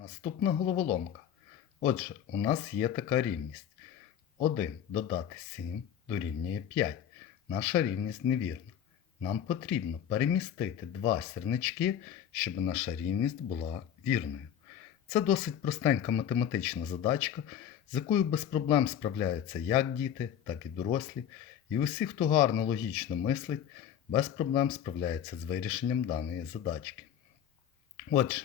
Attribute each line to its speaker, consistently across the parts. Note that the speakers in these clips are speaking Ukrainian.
Speaker 1: Наступна головоломка. Отже, у нас є така рівність. 1 додати 7 дорівнює 5. Наша рівність невірна. Нам потрібно перемістити два сірнички, щоб наша рівність була вірною. Це досить простенька математична задачка, з якою без проблем справляються як діти, так і дорослі. І усі, хто гарно логічно мислить, без проблем справляються з вирішенням даної задачки. Отже,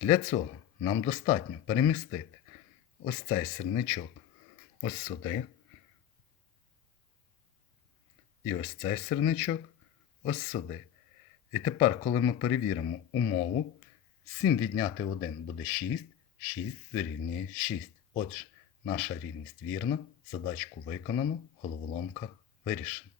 Speaker 1: Для цього нам достатньо перемістити ось цей сірничок ось сюди. І ось цей сірничок ось сюди. І тепер, коли ми перевіримо умову, 7 відняти 1 буде 6, 6 дорівнює 6. Отже, наша рівність вірна, задачку виконано, головоломка вирішена.